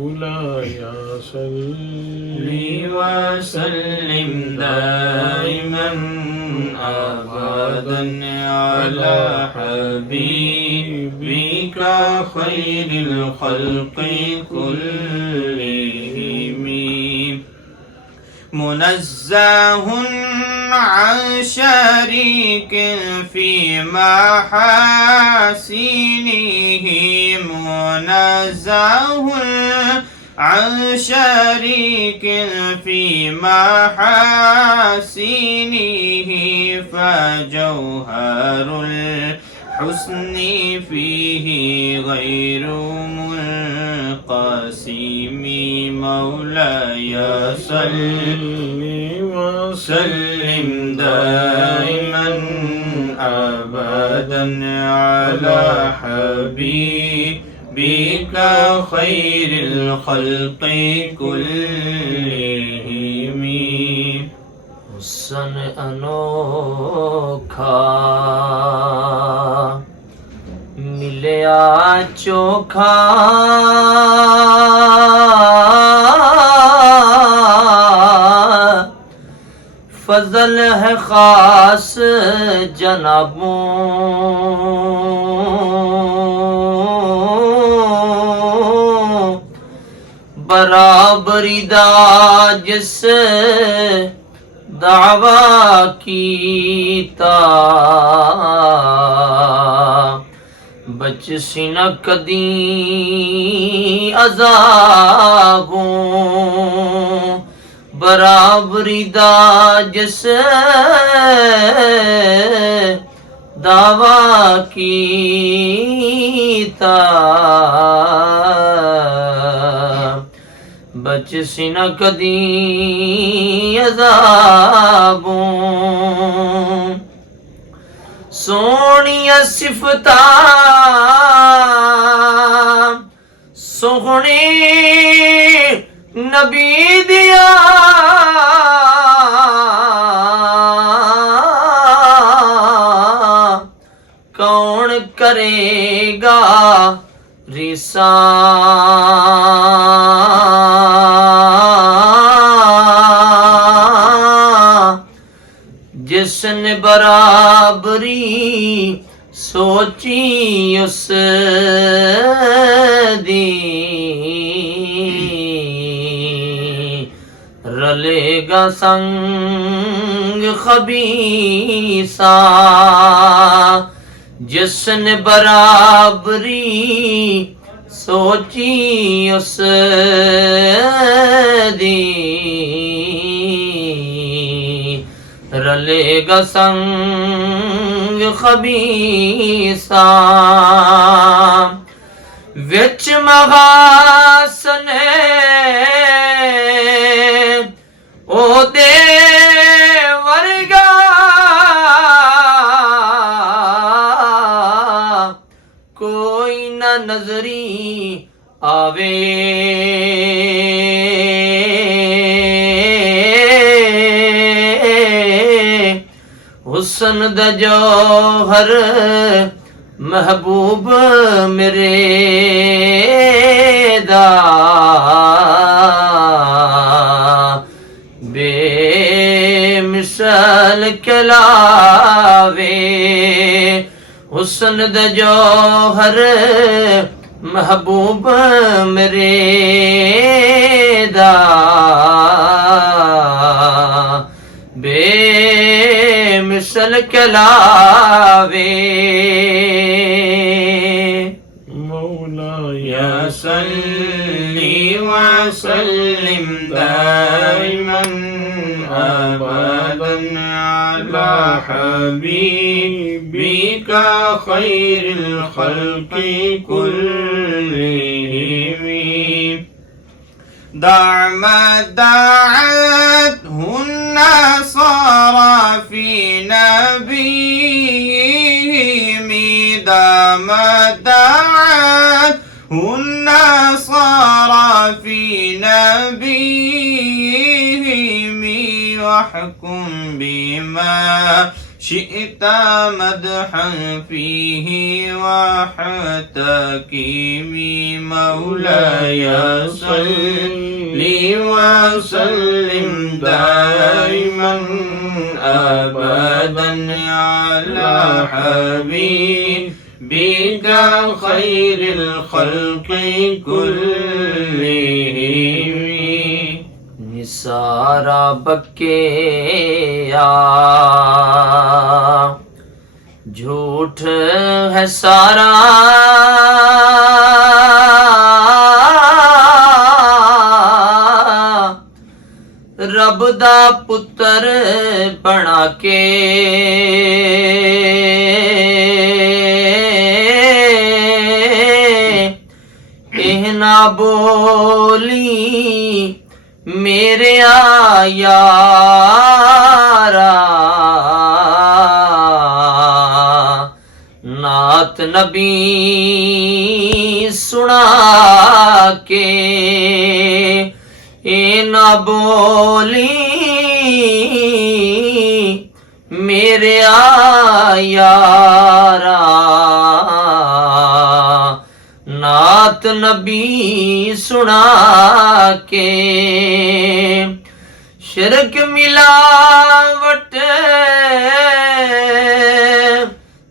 مولاي صل وسلم دائما أبدا على حبيبك خير الخلق كلهم منزه عن شريك في محاسنه منزه عن شريك في محاسنه فجوهر الحسن فيه غير منقسم مولاي صل وسلم دائما أبدا على حبيبك خير الخلق كلهم हुस्न अनोखा मिलया चोखा फजल है खास जनाबों बराबरी दा जिस दावा कीता बचसी न कदी अज़ाबों बराबरी दा जिस दावा कीता बचसी न कदी अज़ाबों सोहनिया सिफता सोहने नबी दिया कौन करेगा रिसा जिसने बराबरी सोची उस दी रलेगा संग खबीसा जिसने बराबरी सोची उस दी रलेगा संग खबीसा विच मगासने ओ दे वर्गा कोई न नजरी आवे हुस्न दा जौहर महबूब मेरे दा बेमिसाल कलावे हुस्न दा जौहर महबूब मेरे दा बेमिसल कलावे مولاي صل وسلم دائما أبدا على حبيبك خير الخلق كلهم دع ما دعته النصارى في نبيهم دع ما دعته النصارى في نبيهم واحكم بما شئت مدحا فيه وحتكيمي مولاي صل وسلم دائما أبدا على حبيبك خير الخلق كلهم निसारा बके या झूठ है सारा रब दा पुत्र बना के ना बोली मेरे यारा नात नबी सुना के ना बोली मेरे यारा नात नबी सुना के शिरक मिलावट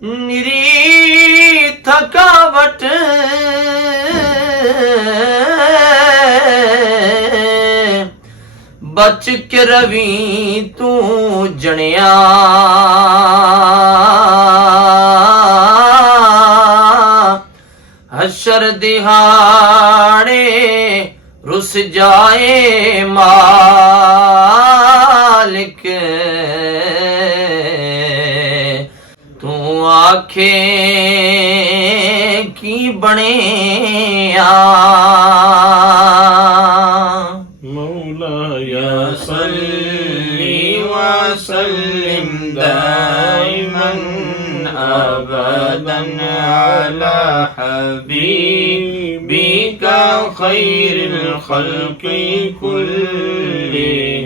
निरी थकावट बच के रवि तू जनिया हशर दिहाड़े रुस जाए मालिक तू आखे की बने مولاي صل وسلم دائما أبدا على حبيبك خير الخلق كلهم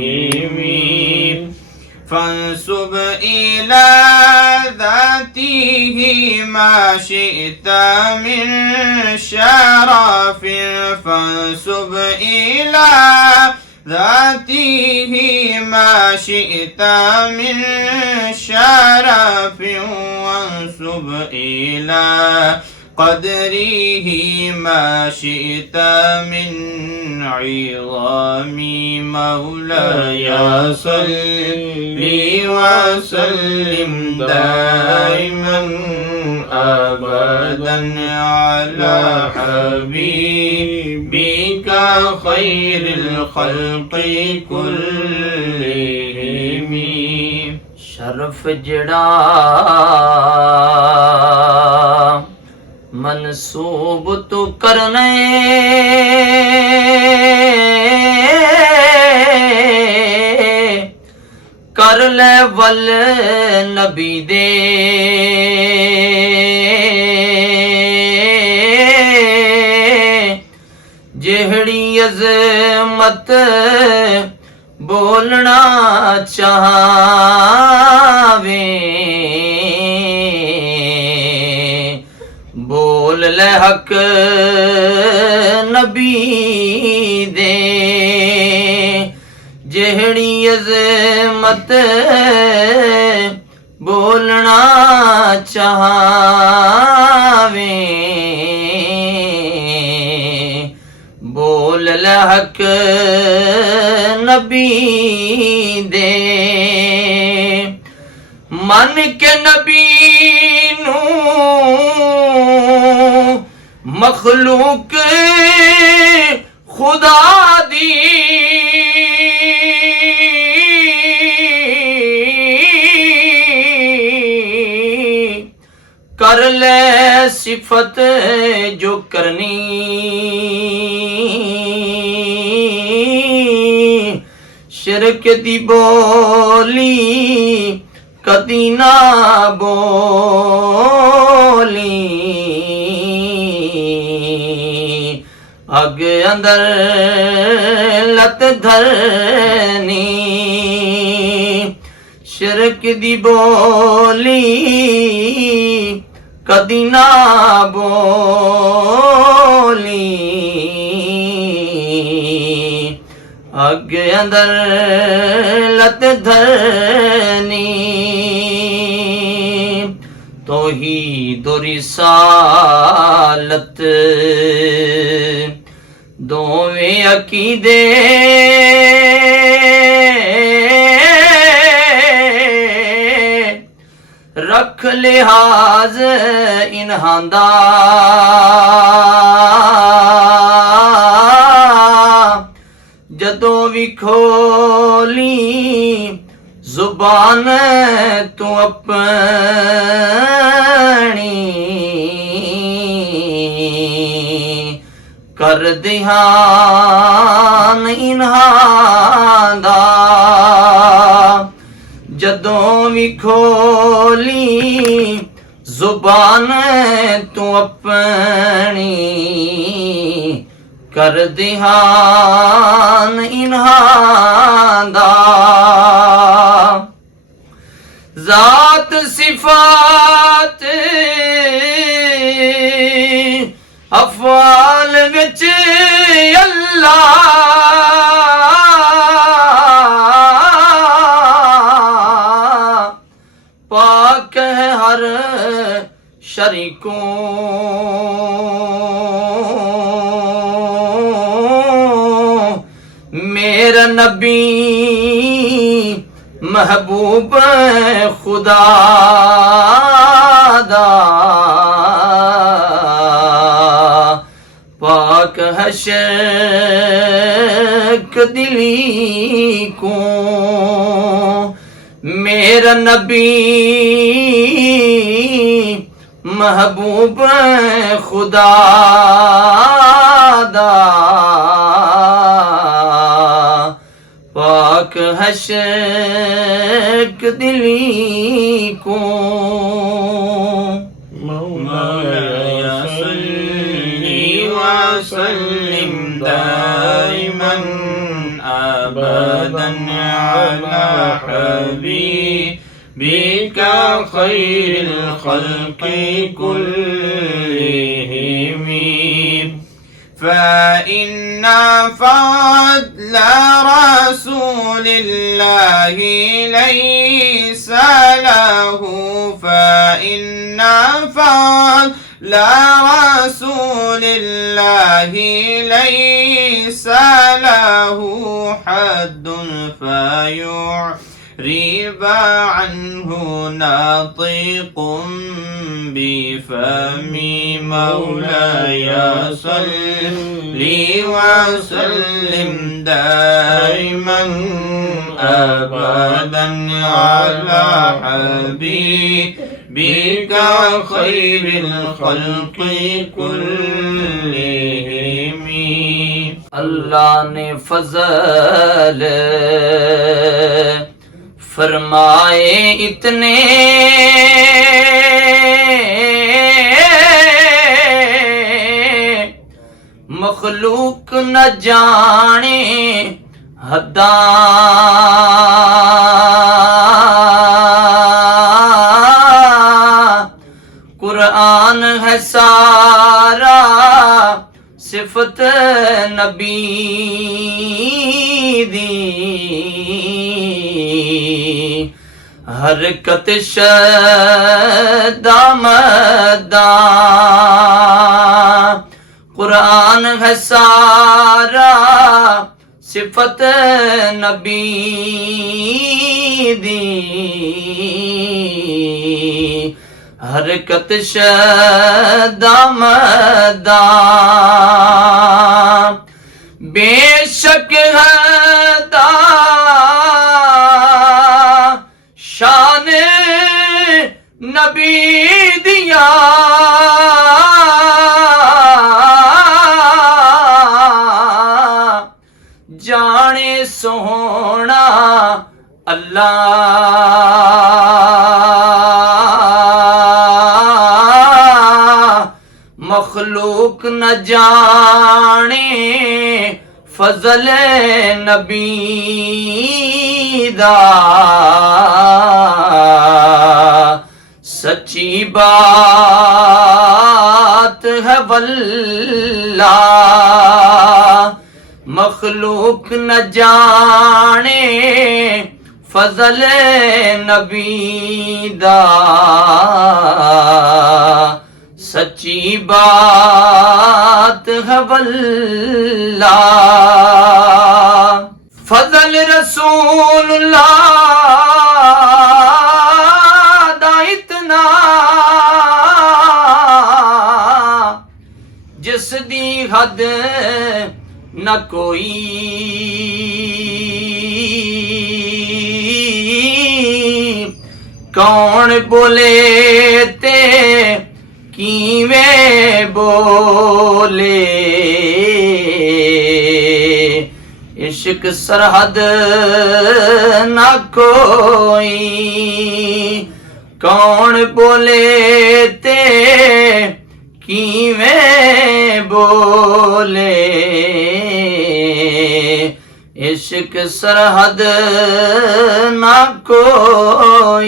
فانسب إلى ذاته ما شئت من شرف فانسب إلى ذاته ما شئت من شرف وانسب إلى قدره ما شئت من عظام مولاي صل وسلم دائما أبدا على حبيبك خير الخلق كلهم शरफ जड़ा मनसूब तू करने कर ले वल नबी दे जेहड़ी अज़मत बोलना चाहवे बोल ले हक नबी दे जेहड़ी अज़मत बोलना चाहवे बोल ले हक नबी दे मन के नबी नू मखलूक खुदा दी कर ले सिफत जो करनी शिरक दी बोली कदी ना बोली अग अंदर लत धरनी शिरक दी बोली कदी ना बोली, अगे अंदर लत धरनी, तौहीद और रिसालत दोवें अकीदे रख लिहाज इन्हां जदों भी खोली जुबान तू अपनी, कर ध्यान इन्हां दा जदों भी खोली जुबान तू अपनी, कर ध्यान इन्हां दा। जात सिफात अफ़आल विच अल्लाह पाक है हर शरीकों, मेरा नबी महबूब खुदा दा, पाक है शक दिली को, मेरा नबी महबूब खुदा दा, पाक है शक दिली को। मौलाया सल्ली व सल्लिम दाइमन अबदन अला हबीबिका खैरिल खल्क़ि कुल्लिहिम, فإن فضل رسول الله ليس له، فإن فضل رسول الله ليس له حد فيعرب عنه ناطق بفمي، مولاي صل وسلم دائما أبدا على حبيبك خير الخلق كلهم। अल्लाह ने फजल फरमाए इतने, मखलूक न जाने हद्दां, कुरान है सारा सिफत नबी दी, हरकत शदामदा, कुरान है सारा सिफत नबी दी, हरकत शदामदा, बेशक है दा शान नबी दिया, जाने सोना अल्लाह, मखलूक न जाने फजल नबी ਦਾ ਸੱਚੀ ਬਾਤ ਹੈ ਵੱਲਾ ਮਖਲੂਕ ਨ ਜਾਣੇ ਫਜ਼ਲ ਨਬੀ ਦਾ ਸੱਚੀ ਬਾਤ ਹੈ ਵੱਲਾ ਫਜ਼ਲ ਰਸੂਲੁल्लाह ਦਾ ਇਤਨਾ ਜਿਸ ਦੀ ਹੱਦ न कोई कौन बोले ते कीवें बोले इश्क सरहद न कोई कौन बोले ते कीवें बोले इश्क सरहद न कोई